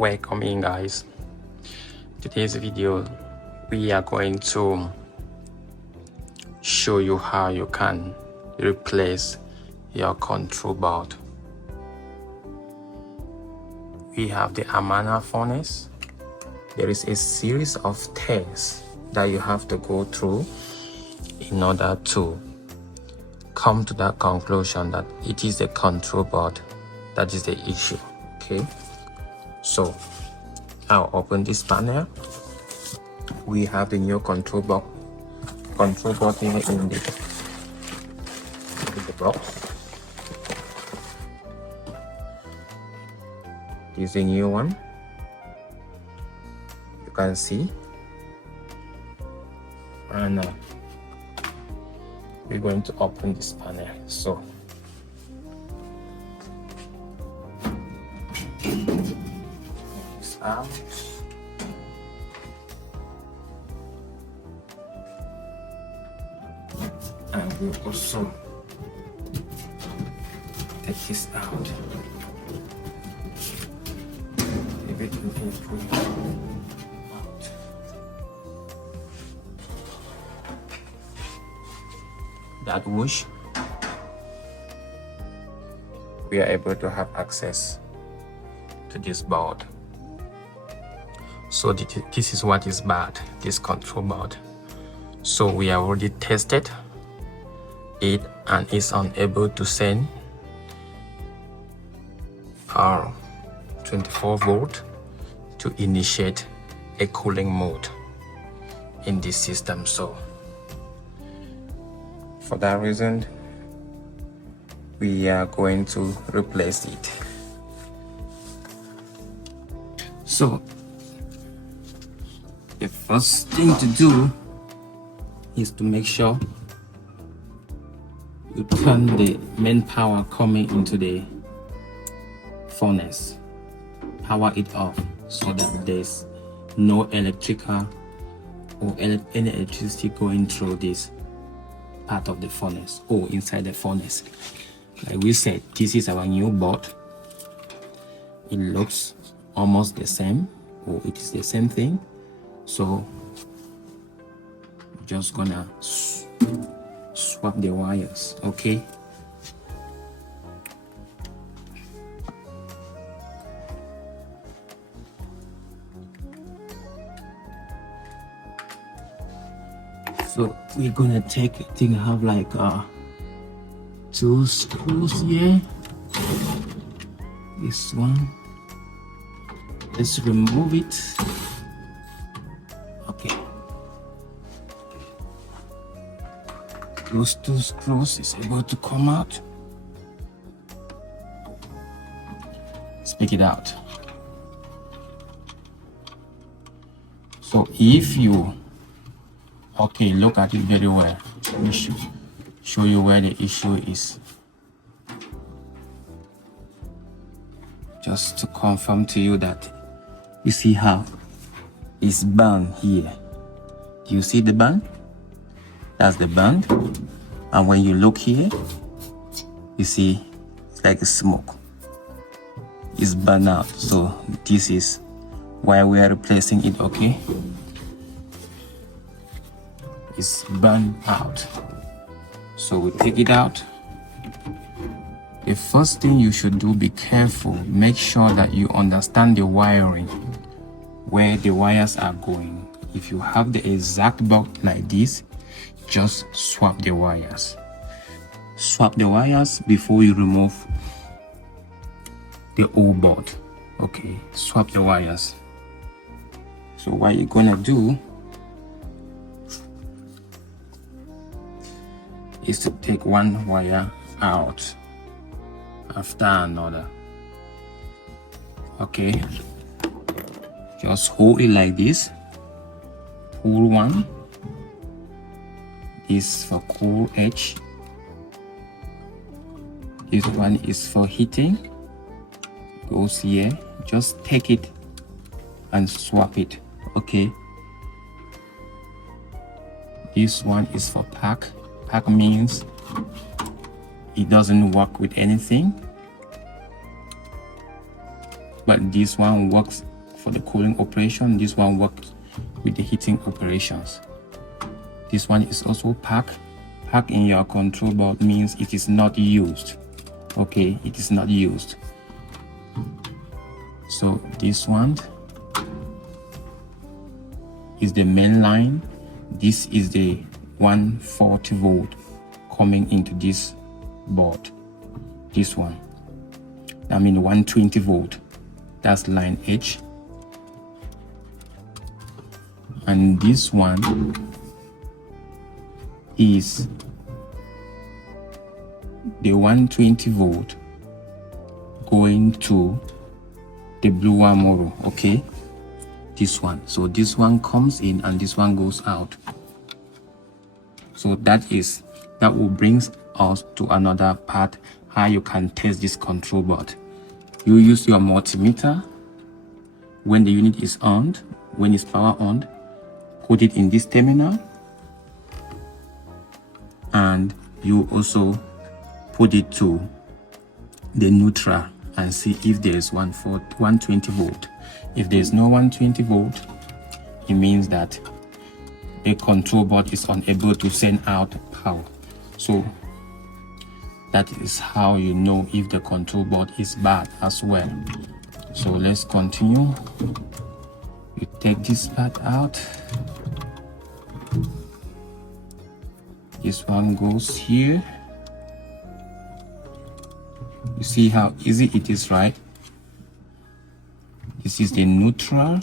Welcome in, guys. Today's video we are going to show you how you can replace your control board. We have the Amana furnace. There is a series of tests that you have to go through in order to come to that conclusion that it is the control board that is the issue. Okay, so I'll open this panel. We have the new control board here in the box. This is a new one. You can see, and we're going to open this panel. So this out. And we'll also take this out. Everything is put out. That wash, we are able to have access to this board. So this is what is bad, this control board. So we have already tested it and is unable to send our 24 volt to initiate a cooling mode in this system. So for that reason, we are going to replace it. So the first thing to do is to make sure you turn the main power coming into the furnace, power it off so that there's no electrical or any electricity going through this part of the furnace or inside the furnace. Like we said, this is our new board. It looks almost the same, or it is the same thing. So just gonna swap the wires. Okay, so we're gonna take, I think I have like 2 screws here. This one, let's remove it. Okay, those 2 screws is able to come out. Speak it out. So if you, okay, look at it very well. Let me show you where the issue is. Just to confirm to you that you see how it's burned here. Do you see the burn? That's the burn. And when you look here, you see it's like a smoke. It's burned out. So this is why we are replacing it. Okay, it's burned out. So we take it out. The first thing you should do, be careful. Make sure that you understand the wiring, where the wires are going. If you have the exact box like this, just swap the wires. Swap the wires before you remove the old board. Okay, swap the wires. So what you're gonna do is to take one wire out after another. Okay, just hold it like this. Pull one. This for cool edge. This one is for heating. Goes here. Just take it and swap it. Okay, this one is for pack. Pack means it doesn't work with anything, but this one works for the cooling operation. This one works with the heating operations. This one is also packed in your control board, means it is not used. Okay, it is not used. So this one is the main line. This is the 140 volt coming into this board. This one, I mean 120 volt, that's line H. And this one is the 120 volt going to the blue one model. Okay, this one. So this one comes in and this one goes out. So that will bring us to another part, how you can test this control board. You use your multimeter when the unit is on, when it's power on, put it in this terminal, and you also put it to the neutral and see if there is 120 volt. If there is no 120 volt, it means that the control board is unable to send out power. So that is how you know if the control board is bad as well. So let's continue. You take this part out. This one goes here. You see how easy it is, right? This is the neutral.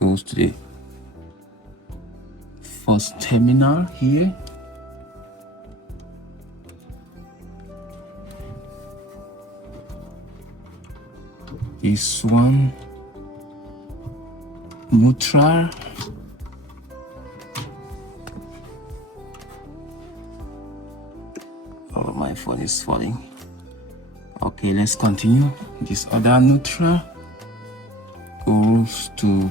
Goes to the first terminal here. This one, neutral. Oh, my phone is falling. Okay, let's continue. This other neutral goes to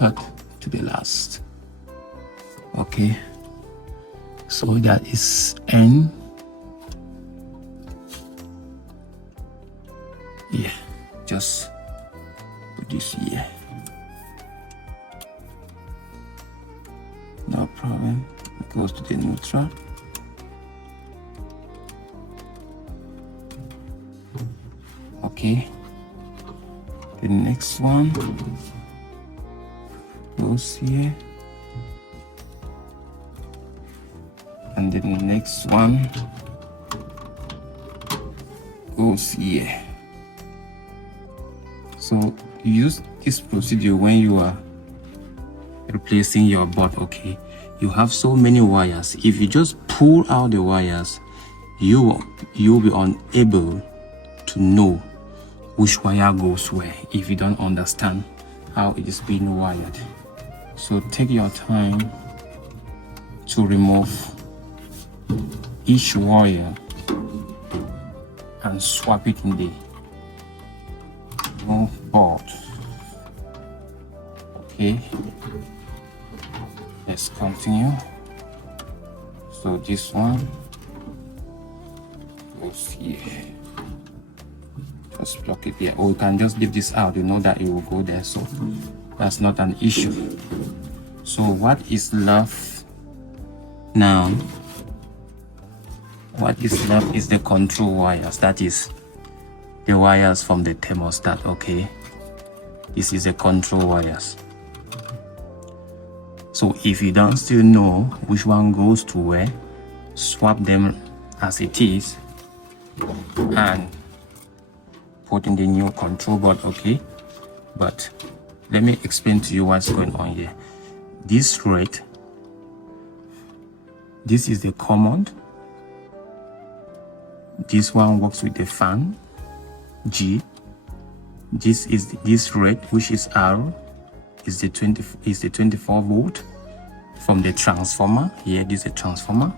that, to the last. Okay, so that is N. Yeah, just put this here. No problem. It goes to the neutral. Okay, the next one goes here, and then the next one goes here. So use this procedure when you are replacing your board. Okay, you have so many wires. If you just pull out the wires, you'll be unable to know which wire goes where if you don't understand how it is being wired. So take your time to remove each wire and swap it in the board. Okay, let's continue. So this one goes here. Just block it here, or you can just leave this out. You know that it will go there, so that's not an issue. So what is left now? What is left is the control wires, that is the wires from the thermostat. Okay, this is the control wires. So if you don't still know which one goes to where, swap them as it is and put in the new control board. Okay, but let me explain to you what's going on here. This rate, this is the command. This one works with the fan G. This is this rate, which is R, is the 24 volt from the transformer. Here, this is a transformer,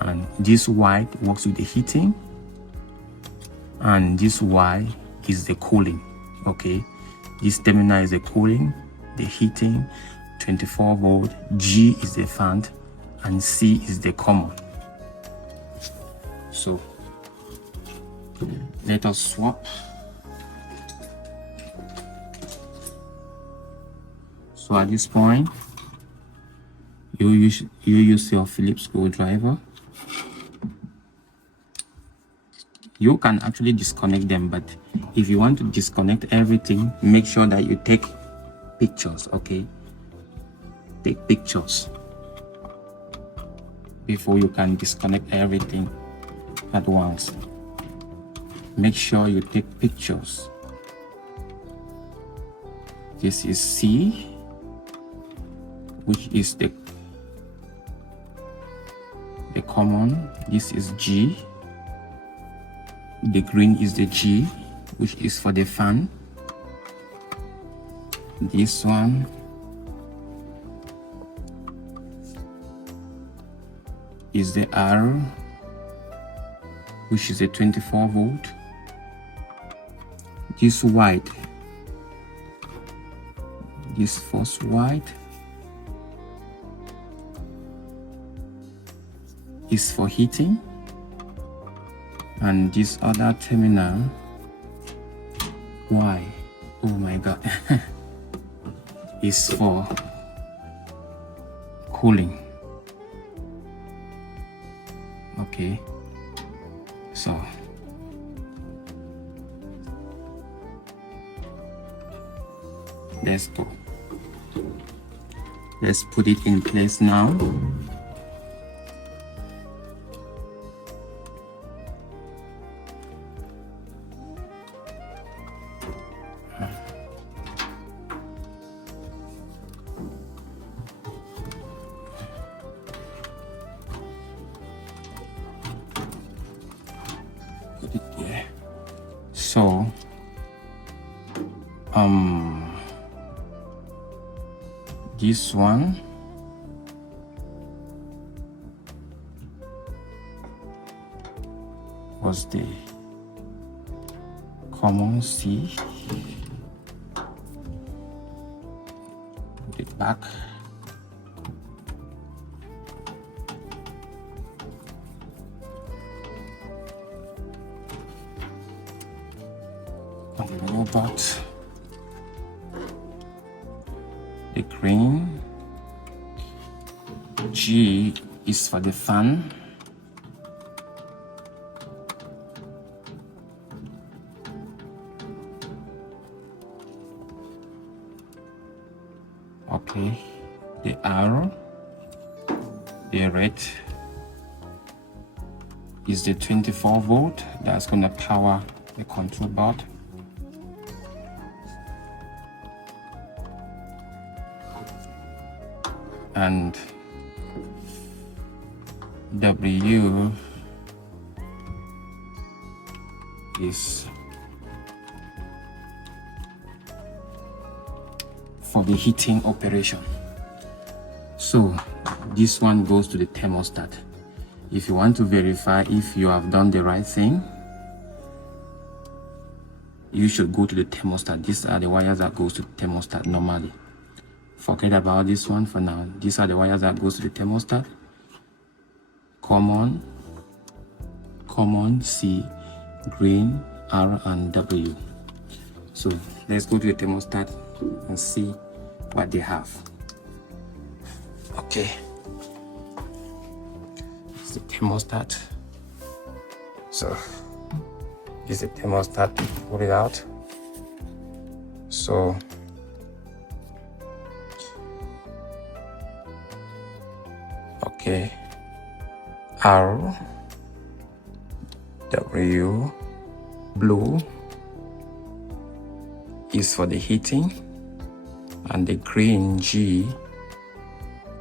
and this Y works with the heating, and this Y is the cooling. Okay, this terminal is the cooling, the heating, 24 volt. G is the fan, and C is the common. So Let us swap. So at this point, you use your Phillips screwdriver. You can actually disconnect them, but if you want to disconnect everything, make sure that you take pictures, okay? Take pictures before you can disconnect everything at once. Make sure you take pictures. This is C, which is the common. This is G. The green is the G, which is for the fan. This one is the R, which is a 24 volt. This white, this first white is for heating, and this other terminal Y, oh my god, is for cooling. Okay, so let's go. Let's put it in place now. Put it there. So this one was the common C. Put it back. And robot. The green. G is for the fan. Okay, the arrow, the red is the 24 volt that's going to power the control board. And W is for the heating operation. So this one goes to the thermostat. If you want to verify if you have done the right thing, you should go to the thermostat. These are the wires that goes to the thermostat normally. Forget about this one for now. These are the wires that goes to the thermostat. Common, C, green, R, and W. So let's go to the thermostat and see what they have. Okay, it's the thermostat. So this is the thermostat. Pull it out. So okay, R, W, blue is for the heating, and the green G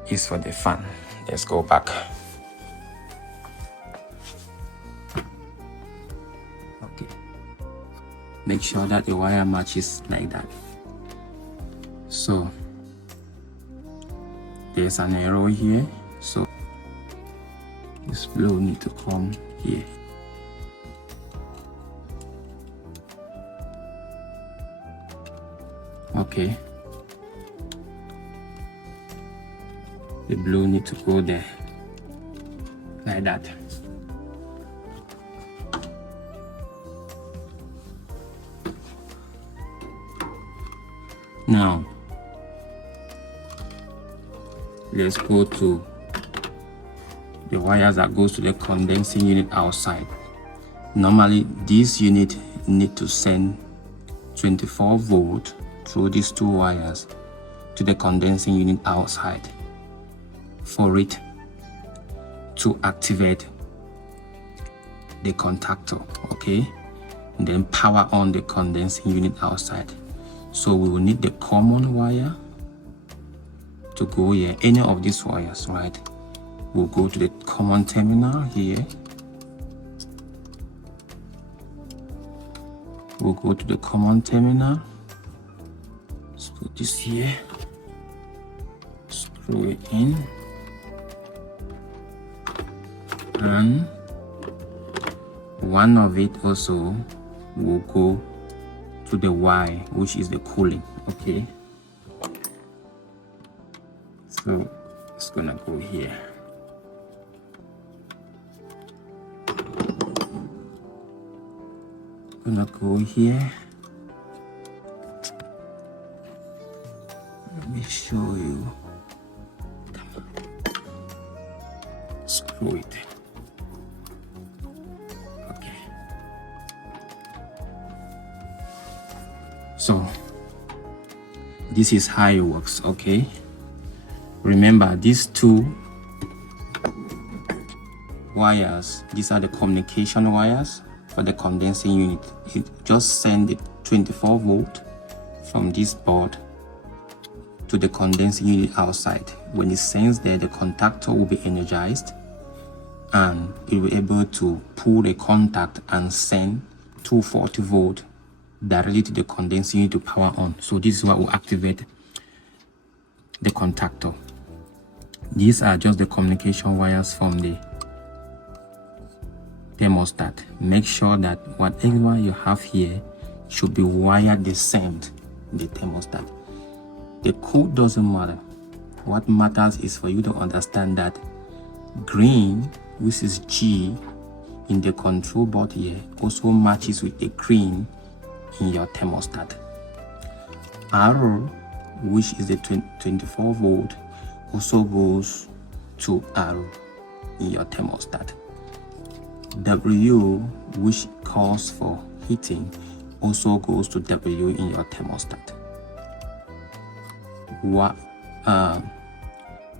is for the fan. Let's go back. Okay, make sure that the wire matches like that. So there's an arrow here, so this blue need to come here. Okay, the blue need to go there like that. Now let's go to the wires that goes to the condensing unit outside. Normally this unit need to send 24 volt through these two wires to the condensing unit outside for it to activate the contactor, okay, and then power on the condensing unit outside. So we will need the common wire to go here. Any of these wires, right, will go to the common terminal here. We'll go to the common terminal. Let's put this here. Screw it in. And one of it also will go to the Y, which is the cooling, okay? So it's gonna go here. Gonna go here. Let me show you. Come on. Screw it. Okay. So this is how it works, okay? Remember these two wires, these are the communication wires for the condensing unit. It just send the 24 volt from this board to the condensing unit outside. When it sends there, the contactor will be energized and it will be able to pull the contact and send 240 volt directly to the condensing unit to power on. So this is what will activate the contactor. These are just the communication wires from the thermostat. Make sure that whatever you have here should be wired the same in the thermostat. The code doesn't matter. What matters is for you to understand that green, which is G in the control board here, also matches with the green in your thermostat. Arrow, which is the 24 volt, also goes to arrow in your thermostat. W, which calls for heating, also goes to W in your thermostat.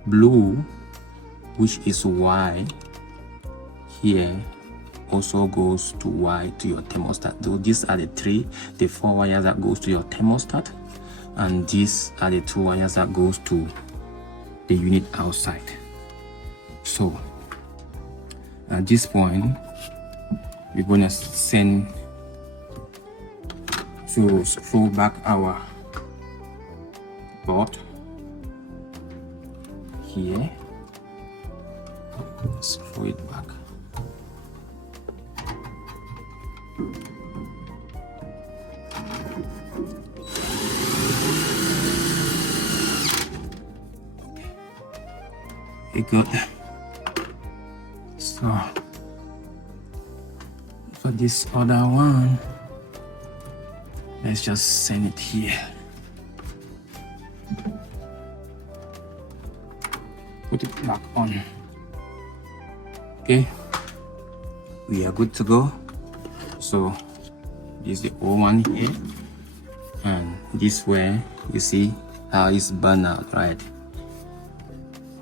Blue, which is Y here, also goes to Y to your thermostat. So these are the four wires that goes to your thermostat, and these are the two wires that goes to the unit outside. So at this point, we're going to screw back our board here. Screw it back. Okay, good. So for this other one, let's just send it here. Put it back on. Okay, we are good to go. So this is the old one here, and this way you see how it's burned out, right?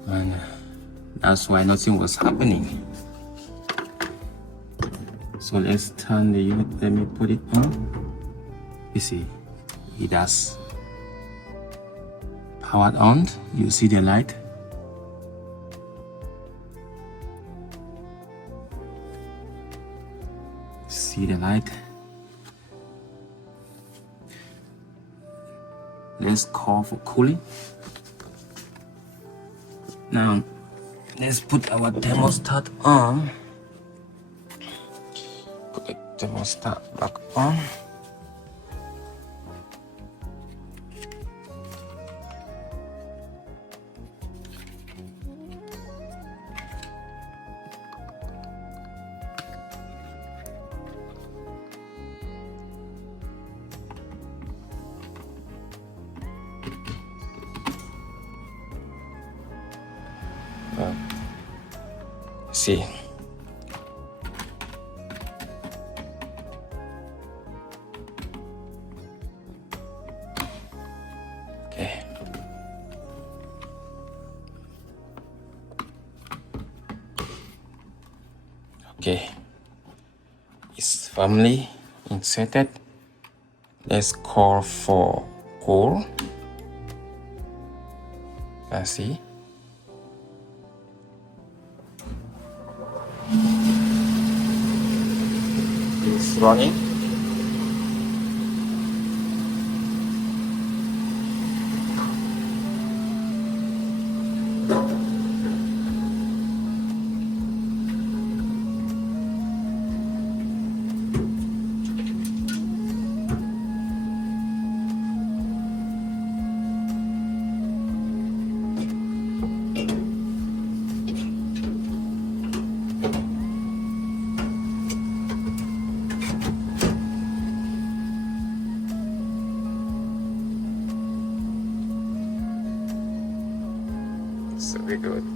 And that's why nothing was happening. So let's turn the unit. Let me put it on. You see, it has powered on. You see the light. See the light. Let's call for cooling. Now let's put our thermostat on. Put the thermostat back on. see. Okay. Okay. It's firmly inserted. Let's call for coal. Let's see. It's running. So we good.